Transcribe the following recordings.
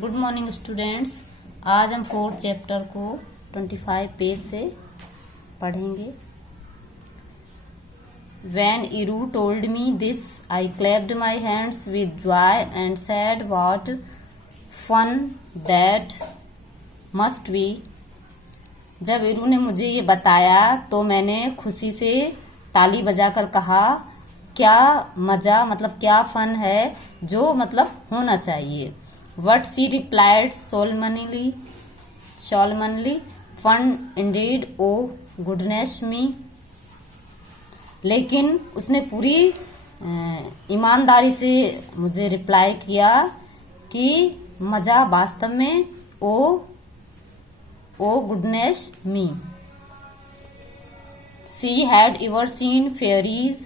Good morning students. आज हम 4th chapter को 25 पेज से पढ़ेंगे। When Iru told me this, I clapped my hands with joy and said, "What fun that must be." जब इरू ने मुझे ये बताया तो मैंने खुशी से ताली बजाकर कहा, क्या मजा, मतलब क्या फन है, जो मतलब होना चाहिए। What she replied solemnly, "Fun indeed, oh goodness me." लेकिन उसने पूरी ईमानदारी से मुझे रिप्लाई किया कि मजा वास्तव में oh goodness me. She had ever seen fairies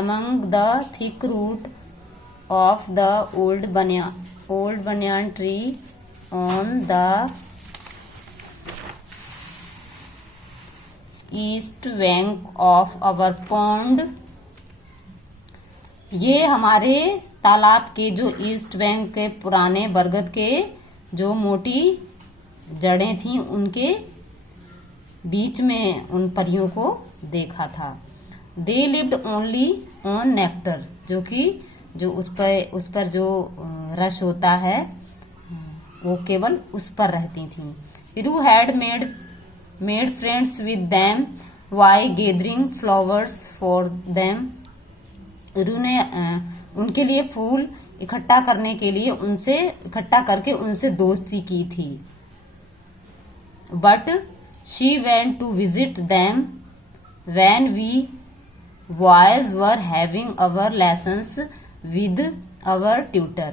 among the thick root of the old banyan tree on the east bank of our pond। ये हमारे तालाब के जो ईस्ट बैंक के पुराने बरगद के जो मोटी जड़ें थीं उनके बीच में उन परियों को देखा था। They lived only on nectar, जो उस पर जो रस होता है वो केवल उस पर रहती थीं। Iru had made friends with them by gathering flowers for them। इरू ने उनके लिए फूल इकट्ठा करके उनसे दोस्ती की थी। But she went to visit them when we boys were having our lessons with our tutor।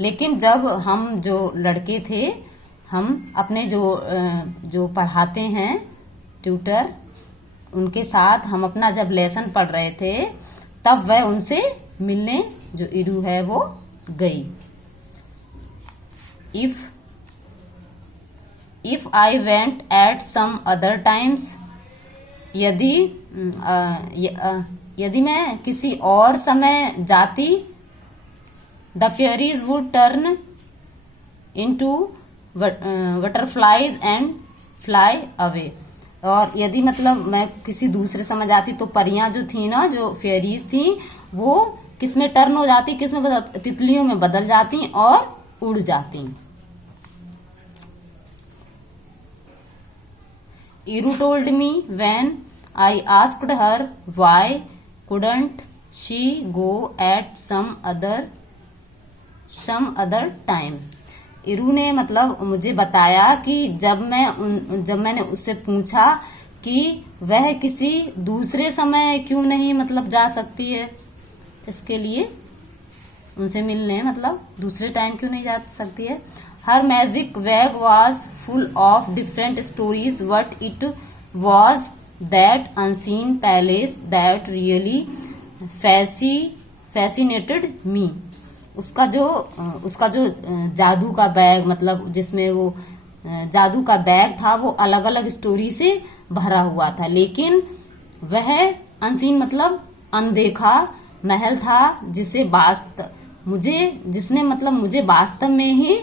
लेकिन जब हम जो लड़के थे, हम अपने जो पढ़ाते हैं ट्यूटर, उनके साथ हम अपना जब लेसन पढ़ रहे थे तब वह उनसे मिलने जो इरू है वो गई। If I went at some other times, यदि मैं किसी और समय जाती, the fairies would turn into butterflies and fly away। और यदि मतलब मैं किसी दूसरे समय जाती तो परियां जो थी ना, जो फेयरीज थी, वो किसमें टर्न हो जाती, तितलियों में बदल जाती और उड़ जाती। Iru told me when I asked her why couldn't she go at some other time। इरू ने मतलब मुझे बताया कि जब मैंने उससे पूछा कि वह किसी दूसरे समय क्यों नहीं मतलब जा सकती है, इसके लिए उनसे मिलने मतलब दूसरे टाइम क्यों नहीं जा सकती है। Her magic bag was full of different stories, but it was that unseen palace that really fascinated me। उसका जो जादू का बैग, मतलब जिसमें वो जादू का बैग था, वो अलग अलग स्टोरी से भरा हुआ था, लेकिन वह अनसीन मतलब अनदेखा महल था जिसने मतलब मुझे वास्तव में ही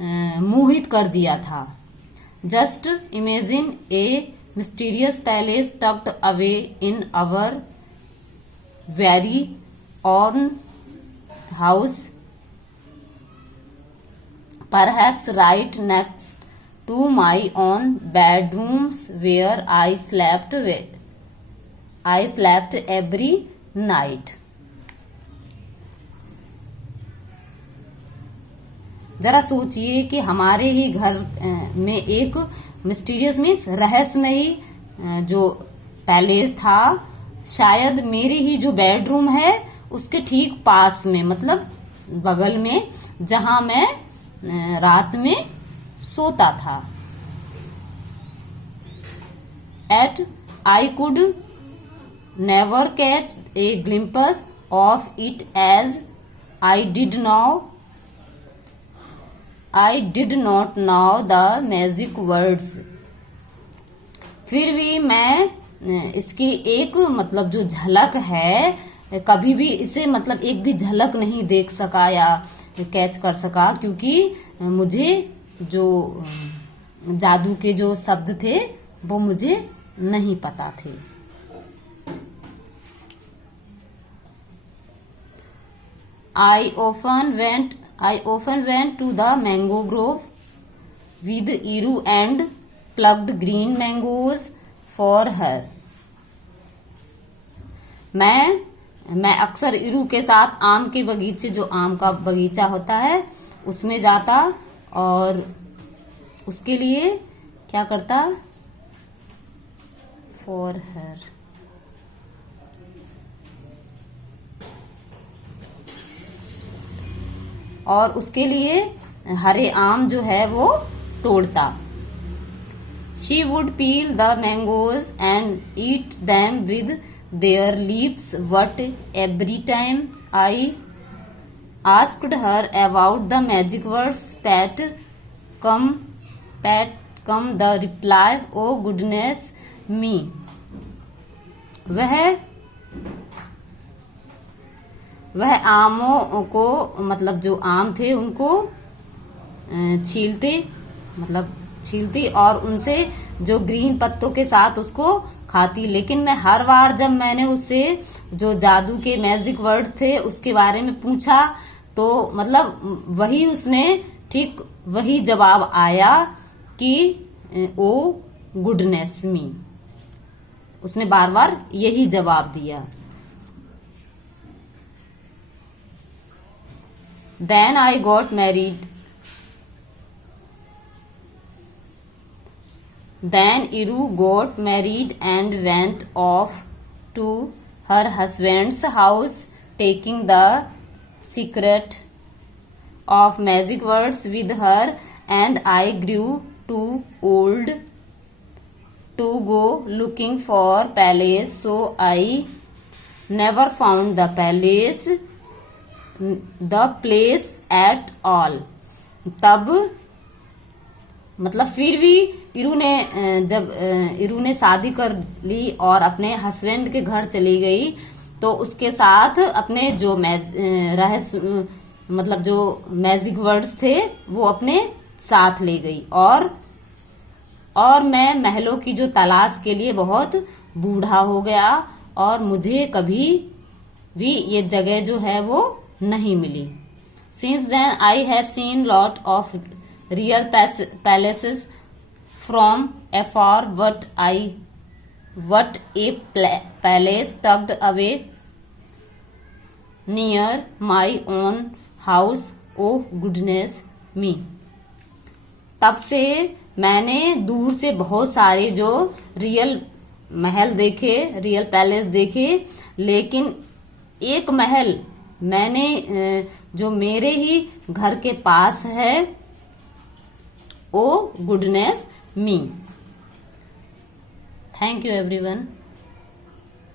मोहित कर दिया था। Just imagine a mysterious palace tucked away in our very own house, perhaps right next to my own bedrooms where I slept every night. जरा सोचिए कि हमारे ही घर में एक मिस्टीरियस मीन्स रहस्यमयी जो पैलेस था, शायद मेरी ही जो बेडरूम है उसके ठीक पास में, मतलब बगल में, जहां मैं रात में सोता था। Yet I could never catch a glimpse of it as I did not know the magic words. फिर भी मैं इसकी एक मतलब जो झलक है, कभी भी इसे मतलब एक भी झलक नहीं देख सका, या कैच कर सका, क्योंकि मुझे जो जादू के जो शब्द थे वो मुझे नहीं पता थे। I often went to the mango grove with Iru and plucked green mangoes for her. मैं अक्सर इरू के साथ आम के बगीचे, जो आम का बगीचा होता है, उसमें जाता और उसके लिए क्या करता, फॉर हर, और उसके लिए हरे आम जो है वो तोड़ता। She would peel the mangoes and eat them with their leaves. But every time I asked her about the magic words, Pat, come, the reply, oh goodness me. वह आमों को, मतलब जो आम थे उनको छीलती और उनसे जो ग्रीन पत्तों के साथ उसको खाती। लेकिन मैं हर बार जब मैंने उससे जो जादू के मैजिक वर्ड्स थे उसके बारे में पूछा, तो मतलब वही उसने ठीक वही जवाब आया कि ओ गुडनेस मी। उसने बार बार यही जवाब दिया। Then I got married. Then Iru got married and went off to her husband's house, taking the secret of magic words with her, and I grew too old to go looking for palace, so I never found the place at all. तब मतलब फिर भी जब इरू ने शादी कर ली और अपने हस्बैंड के घर चली गई, तो उसके साथ अपने जो रहस्य, मतलब जो मैजिक वर्ड्स थे वो अपने साथ ले गई। और मैं महलों की जो तलाश के लिए बहुत बूढ़ा हो गया और मुझे कभी भी ये जगह जो है वो नहीं मिली। Since then I have seen lot of real palaces from afar, but a palace tucked away near my own house, oh goodness me. तब से मैंने दूर से बहुत सारे जो रियल महल देखे, रियल पैलेस देखे, लेकिन एक महल मैंने जो मेरे ही घर के पास है, oh goodness me. Thank you everyone.